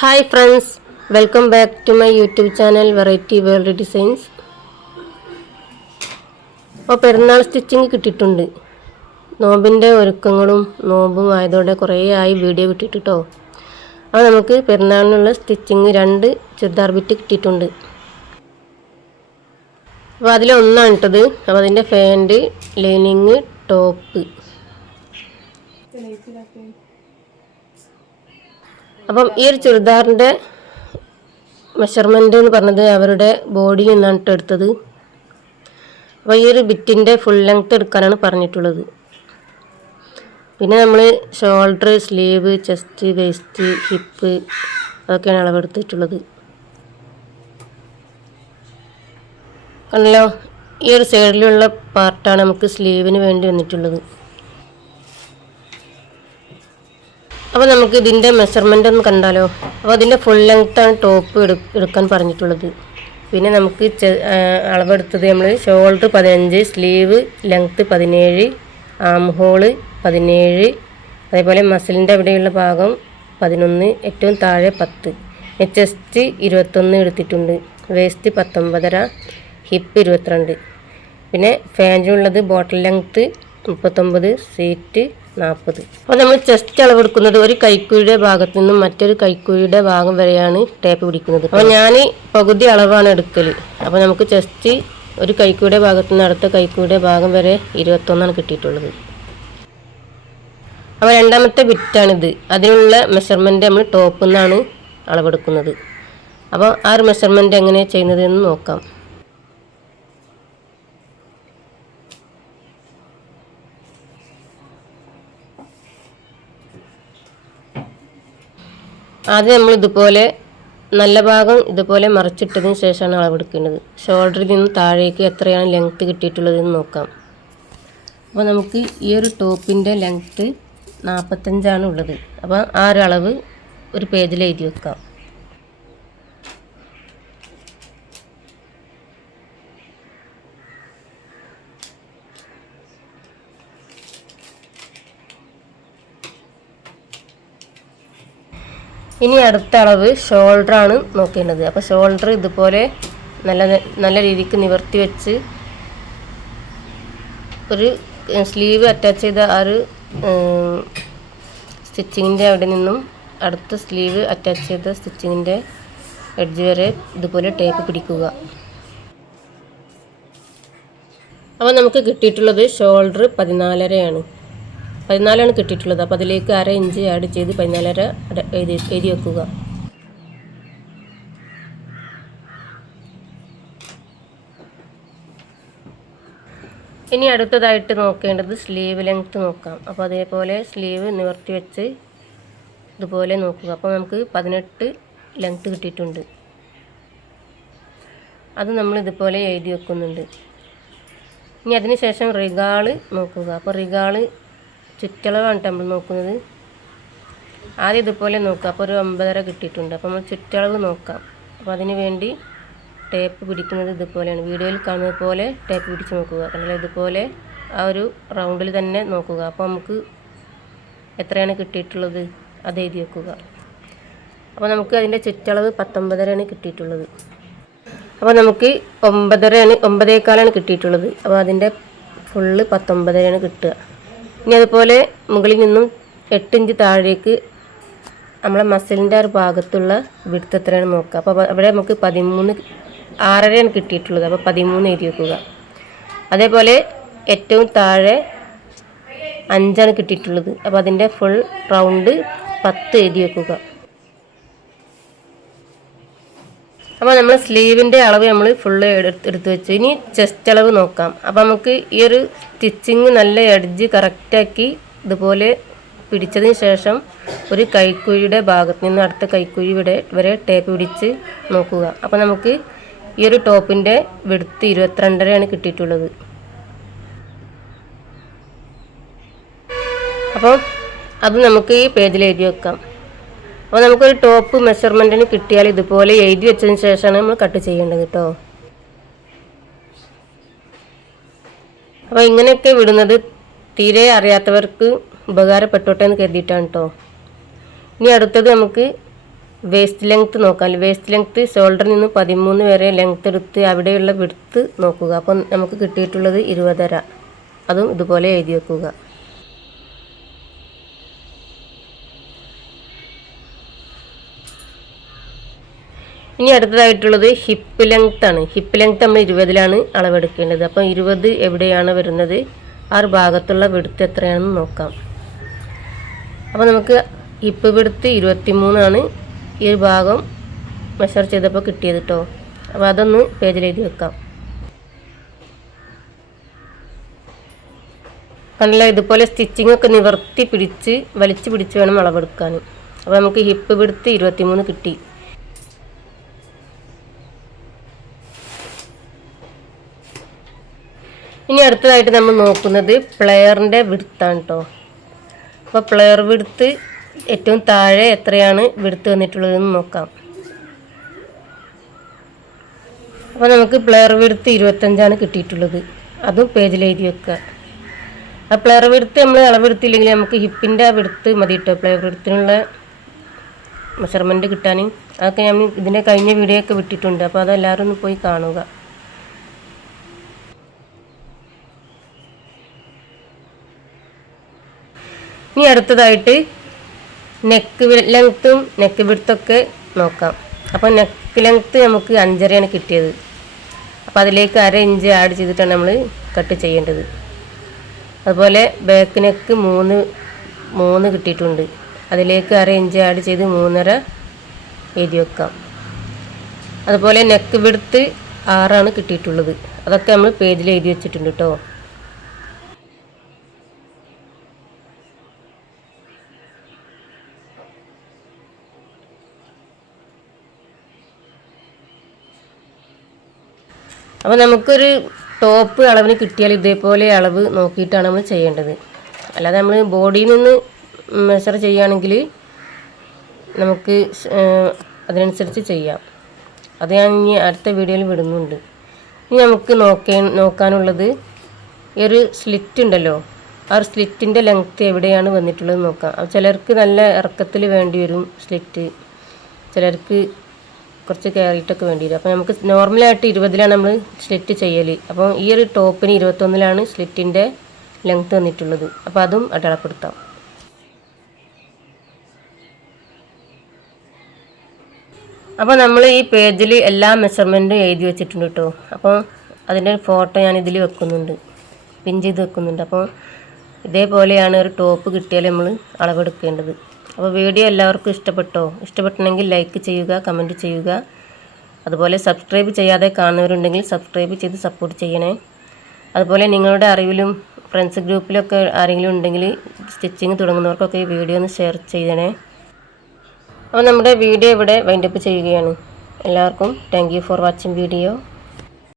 Hi friends welcome back to my YouTube channel variety world designs. അപ്പോൾ Perunnal stitching കിട്ടിയിട്ടുണ്ട്. നോമ്പിന്റെ ഒരുക്കങ്ങളും നോബും ആയതോടെ കുറേ ആയി വീഡിയോ കിട്ടിയിട്ട് കേട്ടോ അപ്പോൾ നമുക്ക് പെരുന്നാളിനുള്ള സ്റ്റിച്ചിങ് രണ്ട് ചുരിദാർ ബിറ്റ് കിട്ടിയിട്ടുണ്ട്. അപ്പോൾ അതിലൊന്നാണ് ഇട്ടത്. അപ്പോൾ അതിന്റെ ഫാന്റ് ലൈനിങ് ടോപ്പ്. അപ്പം ഈ ഒരു ചുരിദാറിന്റെ മെഷർമെന്റ് എന്ന് പറഞ്ഞത് അവരുടെ ബോഡി നിന്നാണ് ട്ടോ എടുത്തത്. അപ്പോൾ ഈ ഒരു ബിറ്റിന്റെ ഫുൾ ലെങ്ത് എടുക്കാനാണ് പറഞ്ഞിട്ടുള്ളത്. പിന്നെ നമ്മൾ shoulder sleeve chest waist hip അതൊക്കെയാണ് അളവെടുത്തിട്ടുള്ളത്. ആണല്ലോ ഈ ഒരു സൈഡിലുള്ള പാർട്ടാണ് നമുക്ക് സ്ലീവിന് വേണ്ടി വന്നിട്ടുള്ളത്. അപ്പോൾ നമുക്ക് ഇതിന്റെ മെഷർമെന്റ് ഒന്ന് കണ്ടാലോ? അപ്പോൾ അതിന്റെ ഫുൾ ലെങ്ത് ആണ് ടോപ്പ് എടുക്കാൻ പറഞ്ഞിട്ടുള്ളത്. പിന്നെ നമുക്ക് അളവെടുത്തത് നമ്മൾ ഷോൾഡർ പതിനഞ്ച് സ്ലീവ് ലെങ്ത്ത് പതിനേഴ് ആം ഹോൾ പതിനേഴ് അതേപോലെ മസിലിന്റെ അവിടെയുള്ള ഭാഗം പതിനൊന്ന് ഏറ്റവും താഴെ പത്ത്. ചെസ്റ്റ് ഇരുപത്തൊന്ന് എടുത്തിട്ടുണ്ട്. വേസ്റ്റ് പത്തൊമ്പതര ഹിപ്പ് ഇരുപത്തിരണ്ട്. പിന്നെ ഫാന്റിനുള്ളത് ബോട്ടിൽ ലെങ്ത്ത് മുപ്പത്തൊമ്പത് സീറ്റ് നാൽപ്പത്. അപ്പോൾ നമ്മൾ ചെസ്റ്റ് അളവെടുക്കുന്നത് ഒരു കൈക്കുഴിയുടെ ഭാഗത്തു നിന്നും മറ്റൊരു കൈക്കുഴിയുടെ ഭാഗം വരെയാണ് ടേപ്പ് പിടിക്കുന്നത്. അപ്പോൾ ഞാൻ പകുതി അളവാണ് എടുക്കൽ അപ്പോൾ നമുക്ക് ചെസ്റ്റ് ഒരു കൈക്കൂടെ ഭാഗത്തു നിന്ന് അടുത്ത കൈക്കൂടെ ഭാഗം വരെ ഇരുപത്തൊന്നാണ് കിട്ടിയിട്ടുള്ളത്. അപ്പോൾ രണ്ടാമത്തെ ബിറ്റാണിത് അതിനുള്ള മെഷർമെന്റ് നമ്മൾ ടോപ്പിൽ നിന്നാണ് അളവെടുക്കുന്നത്. അപ്പോൾ ആ ഒരു മെഷർമെന്റ് എങ്ങനെയാണ് ചെയ്യുന്നത് എന്ന് നോക്കാം. ആദ്യം നമ്മൾ ഇതുപോലെ നല്ല ഭാഗം ഇതുപോലെ മറിച്ചിട്ടതിന് ശേഷമാണ് അളവെടുക്കേണ്ടത്. ഷോൾഡറിൽ നിന്ന് താഴേക്ക് എത്രയാണ് ലെങ്ത്ത് കിട്ടിയിട്ടുള്ളതെന്ന് നോക്കാം. അപ്പോൾ നമുക്ക് ഈ ഒരു ടോപ്പിന്റെ ലെങ്ത്ത് നാൽപ്പത്തഞ്ചാണ് ഉള്ളത്. അപ്പോൾ ആ ഒരു അളവ് ഒരു പേജിൽ എഴുതി വെക്കാം. ഇനി അടുത്ത അളവ് ഷോൾഡർ ആണ് നോക്കേണ്ടത്. അപ്പോൾ ഷോൾഡർ ഇതുപോലെ നല്ല നല്ല രീതിക്ക് നിവർത്തി വെച്ച് ഒരു സ്ലീവ് അറ്റാച്ച് ചെയ്ത ആ ഒരു സ്റ്റിച്ചിങ്ങിന്റെ അവിടെ നിന്നും അടുത്ത സ്ലീവ് അറ്റാച്ച് ചെയ്ത സ്റ്റിച്ചിങ്ങിന്റെ എഡ്ജ് വരെ ഇതുപോലെ ടേപ്പ് പിടിക്കുക. അപ്പോൾ നമുക്ക് കിട്ടിയിട്ടുള്ളത് ഷോൾഡർ പതിനാലരയാണ്. പതിനാലാണ് കിട്ടിയിട്ടുള്ളത്. അപ്പോൾ അതിലേക്ക് അര ഇഞ്ച് ആഡ് ചെയ്ത് പതിനാലര എഴുതി എഴുതി വെക്കുക. ഇനി അടുത്തതായിട്ട് നോക്കേണ്ടത് സ്ലീവ് ലെങ്ത്ത് നോക്കാം. അപ്പോൾ അതേപോലെ സ്ലീവ് നിവർത്തി വെച്ച് ഇതുപോലെ നോക്കുക. അപ്പോൾ നമുക്ക് പതിനെട്ട് ലെങ്ത്ത് കിട്ടിയിട്ടുണ്ട്. അത് നമ്മൾ ഇതുപോലെ എഴുതി വെക്കുന്നുണ്ട്. ഇനി അതിന് ശേഷം റിഗാൾ നോക്കുക. അപ്പോൾ റിഗാൾ ചുറ്റളവാണ് നമ്മൾ നോക്കുന്നത്. ആദ്യം ഇതുപോലെ നോക്കുക. അപ്പോൾ ഒരു ഒമ്പതര കിട്ടിയിട്ടുണ്ട്. അപ്പോൾ നമ്മൾ ചുറ്റളവ് നോക്കാം. അപ്പോൾ അതിന് വേണ്ടി ടേപ്പ് പിടിക്കുന്നത് ഇതുപോലെയാണ്. വീഡിയോയിൽ കാണുന്നത് പോലെ ടേപ്പ് പിടിച്ച് നോക്കുക. അല്ലെങ്കിൽ ഇതുപോലെ ആ ഒരു റൗണ്ടിൽ തന്നെ നോക്കുക. അപ്പോൾ നമുക്ക് എത്രയാണ് കിട്ടിയിട്ടുള്ളത് അത് എഴുതി വെക്കുക. അപ്പോൾ നമുക്ക് അതിന്റെ ചുറ്റളവ് പത്തൊമ്പതരയാണ് കിട്ടിയിട്ടുള്ളത്. അപ്പോൾ നമുക്ക് ഒമ്പതരയാണ് ഒമ്പതേക്കാലാണ് കിട്ടിയിട്ടുള്ളത്. അപ്പോൾ അതിന്റെ ഫുള്ള് പത്തൊമ്പതരയാണ് കിട്ടുക. ഇനി അതുപോലെ മുകളിൽ നിന്നും എട്ട് ഇഞ്ച് താഴേക്ക് നമ്മളെ മസിലിന്റെ ഒരു ഭാഗത്തുള്ള വിടുത്ത് എത്രയാണ് നോക്കുക. അപ്പോൾ അവിടെ നമുക്ക് പതിമൂന്ന് ആറരയാണ് കിട്ടിയിട്ടുള്ളത്. അപ്പോൾ പതിമൂന്ന് എഴുതി വെക്കുക. അതേപോലെ ഏറ്റവും താഴെ അഞ്ചാണ് കിട്ടിയിട്ടുള്ളത്. അപ്പോൾ അതിന്റെ ഫുൾ റൗണ്ട് പത്ത് എഴുതി വെക്കുക. അപ്പോൾ നമ്മൾ സ്ലീവിന്റെ അളവ് നമ്മൾ ഫുള്ള് എടുത്ത് വെച്ചു. ഇനി ചെസ്റ്റ് അളവ് നോക്കാം. അപ്പോൾ നമുക്ക് ഈ ഒരു സ്റ്റിച്ചിങ് നല്ല എഡ്ജ് കറക്റ്റാക്കി ഇതുപോലെ പിടിച്ചതിന് ശേഷം ഒരു കൈക്കുഴിയുടെ ഭാഗത്ത് നിന്ന് അടുത്ത കൈക്കുഴി ഇവിടെ വരെ ടേപ്പ് പിടിച്ച് നോക്കുക. അപ്പോൾ നമുക്ക് ഈ ഒരു ടോപ്പിന്റെ വെടുത്ത് ഇരുപത്തിരണ്ടരയാണ് കിട്ടിയിട്ടുള്ളത്. അപ്പോൾ അത് നമുക്ക് ഈ പേജിൽ എഴുതി വെക്കാം. അപ്പോൾ നമുക്കൊരു ടോപ്പ് മെഷർമെന്റിന് കിട്ടിയാൽ ഇതുപോലെ എഴുതി വെച്ചതിന് ശേഷമാണ് നമ്മൾ കട്ട് ചെയ്യേണ്ടത് കേട്ടോ അപ്പോൾ ഇങ്ങനെയൊക്കെ വിടുന്നത് തീരെ അറിയാത്തവർക്ക് ഉപകാരപ്പെട്ടോട്ടെ എന്ന് കരുതിയിട്ടാണ് കേട്ടോ ഇനി അടുത്തത് നമുക്ക് വേസ്റ്റ് ലെങ്ത്ത് നോക്കാം. വേസ്റ്റ് ലെങ്ത്ത് ഷോൾഡറിൽ നിന്ന് പതിമൂന്ന് വരെ ലെങ്ത്ത് എടുത്ത് അവിടെയുള്ള വിടുത്ത് നോക്കുക. അപ്പം നമുക്ക് കിട്ടിയിട്ടുള്ളത് ഇരുപതര. അതും ഇതുപോലെ എഴുതി വെക്കുക. ഇനി അടുത്തതായിട്ടുള്ളത് ഹിപ്പ് ലെങ്ത് ആണ്. ഹിപ്പ് ലെങ്ത് നമ്മൾ ഇരുപതിലാണ് അളവെടുക്കേണ്ടത്. അപ്പം ഇരുപത് എവിടെയാണ് വരുന്നത്? ആ ഒരു ഭാഗത്തുള്ള വിടുത്ത് എത്രയാണെന്ന് നോക്കാം. അപ്പോൾ നമുക്ക് ഹിപ്പ് വിടുത്ത് ഇരുപത്തി മൂന്നാണ് ഈ ഒരു ഭാഗം മെഷർ ചെയ്തപ്പോൾ കിട്ടിയത് കേട്ടോ അപ്പോൾ അതൊന്ന് പേജിൽ എഴുതി വെക്കാം. നല്ല ഇതുപോലെ സ്റ്റിച്ചിങ് ഒക്കെ നിവർത്തി പിടിച്ച് വലിച്ചു പിടിച്ച് വേണം അളവെടുക്കാൻ. അപ്പോൾ നമുക്ക് ഹിപ്പ് വിടുത്ത് ഇരുപത്തിമൂന്ന് കിട്ടി. ഇനി അടുത്തതായിട്ട് നമ്മൾ നോക്കുന്നത് പ്ലെയറിന്റെ വിടുത്താണ് കേട്ടോ അപ്പോൾ പ്ലെയർ വിടുത്ത് ഏറ്റവും താഴെ എത്രയാണ് വിടുത്ത് വന്നിട്ടുള്ളതെന്ന് നോക്കാം. അപ്പോൾ നമുക്ക് പ്ലെയർ വിടുത്ത് ഇരുപത്തഞ്ചാണ് കിട്ടിയിട്ടുള്ളത്. അതും പേജിൽ എഴുതി വെക്കുക. ആ പ്ലെയർ വിടുത്ത് നമ്മൾ അളവെടുത്തില്ലെങ്കിൽ നമുക്ക് ഹിപ്പിന്റെ വിടുത്ത് മതി കേട്ടോ പ്ലെയർ വിടുത്തിനുള്ള മെഷർമെന്റ് കിട്ടാൻ. അതൊക്കെ ഞാൻ ഇതിന്റെ കഴിഞ്ഞ വീഡിയോ ഒക്കെ വിട്ടിട്ടുണ്ട്. അപ്പോൾ അതെല്ലാവരും ഒന്ന് പോയി കാണുക. ഇനി അടുത്തതായിട്ട് നെക്ക് ലെങ്ത്തും നെക്ക് വിടുത്തൊക്കെ നോക്കാം. അപ്പോൾ നെക്ക് ലെങ്ത്ത് നമുക്ക് അഞ്ചരയാണ് കിട്ടിയത്. അപ്പോൾ അതിലേക്ക് അര ഇഞ്ച് ആഡ് ചെയ്തിട്ടാണ് നമ്മൾ കട്ട് ചെയ്യേണ്ടത്. അതുപോലെ ബാക്ക് നെക്ക് മൂന്ന് മൂന്ന് കിട്ടിയിട്ടുണ്ട്. അതിലേക്ക് അര ഇഞ്ച് ആഡ് ചെയ്ത് മൂന്നര എഴുതി വെക്കാം. അതുപോലെ നെക്ക് വിടുത്ത് ആറാണ് കിട്ടിയിട്ടുള്ളത്. അതൊക്കെ നമ്മൾ പേജിൽ എഴുതി വെച്ചിട്ടുണ്ട് കേട്ടോ അപ്പോൾ നമുക്കൊരു ടോപ്പ് അളവിന് കിട്ടിയാൽ ഇതേപോലെ അളവ് നോക്കിയിട്ടാണ് നമ്മൾ ചെയ്യേണ്ടത്. അല്ലാതെ നമ്മൾ ബോഡിയിൽ നിന്ന് മെഷർ ചെയ്യുകയാണെങ്കിൽ നമുക്ക് അതിനനുസരിച്ച് ചെയ്യാം. അത് ഞാൻ ഇനി അടുത്ത വീഡിയോയിൽ വിടുന്നുണ്ട്. ഇനി നമുക്ക് നോക്കേ നോക്കാനുള്ളത് ഈ ഒരു സ്ലിറ്റ് ഉണ്ടല്ലോ. ആ ഒരു സ്ലിറ്റിന്റെ ലെങ്ത്ത് എവിടെയാണ് വന്നിട്ടുള്ളത് നോക്കാം. ചിലർക്ക് നല്ല ഇറക്കത്തിൽ വേണ്ടി വരും സ്ലിറ്റ് ചിലർക്ക് കുറച്ച് കയറിയിട്ടൊക്കെ വേണ്ടി വരും അപ്പോൾ നമുക്ക് നോർമലായിട്ട് ഇരുപതിലാണ് നമ്മൾ സ്ലിറ്റ് ചെയ്യൽ അപ്പോൾ ഈ ഒരു ടോപ്പിന് ഇരുപത്തൊന്നിലാണ് സ്ലിറ്റിന്റെ ലെങ്ത്ത് വന്നിട്ടുള്ളത് അപ്പോൾ അതും അടയാളപ്പെടുത്താം. അപ്പോൾ നമ്മൾ ഈ പേജിൽ എല്ലാ മെഷർമെന്റും എഴുതി വെച്ചിട്ടുണ്ട് കേട്ടോ അപ്പോൾ അതിന്റെ ഒരു ഫോട്ടോ ഞാൻ ഇതിൽ വെക്കുന്നുണ്ട്. പിൻ ചെയ്ത് വെക്കുന്നുണ്ട്. അപ്പോൾ ഇതേപോലെയാണ് ഒരു ടോപ്പ് കിട്ടിയാൽ നമ്മൾ അളവെടുക്കേണ്ടത്. അപ്പോൾ വീഡിയോ എല്ലാവർക്കും ഇഷ്ടപ്പെട്ടോ? ഇഷ്ടപ്പെട്ടെങ്കിൽ ലൈക്ക് ചെയ്യുക കമന്റ് ചെയ്യുക. അതുപോലെ സബ്സ്ക്രൈബ് ചെയ്യാതെ കാണുന്നവരുണ്ടെങ്കിൽ സബ്സ്ക്രൈബ് ചെയ്ത് സപ്പോർട്ട് ചെയ്യണേ. അതുപോലെ നിങ്ങളുടെ അറിവിലും ഫ്രണ്ട്സ് ഗ്രൂപ്പിലൊക്കെ ആരെങ്കിലും ഉണ്ടെങ്കിൽ സ്റ്റിച്ചിങ് തുടങ്ങുന്നവർക്കൊക്കെ ഈ വീഡിയോ ഒന്ന് ഷെയർ ചെയ്യണേ. അപ്പോൾ നമ്മുടെ വീഡിയോ ഇവിടെ വൈൻഡപ്പ് ചെയ്യുകയാണ്. എല്ലാവർക്കും താങ്ക് ഫോർ വാച്ചിങ് വീഡിയോ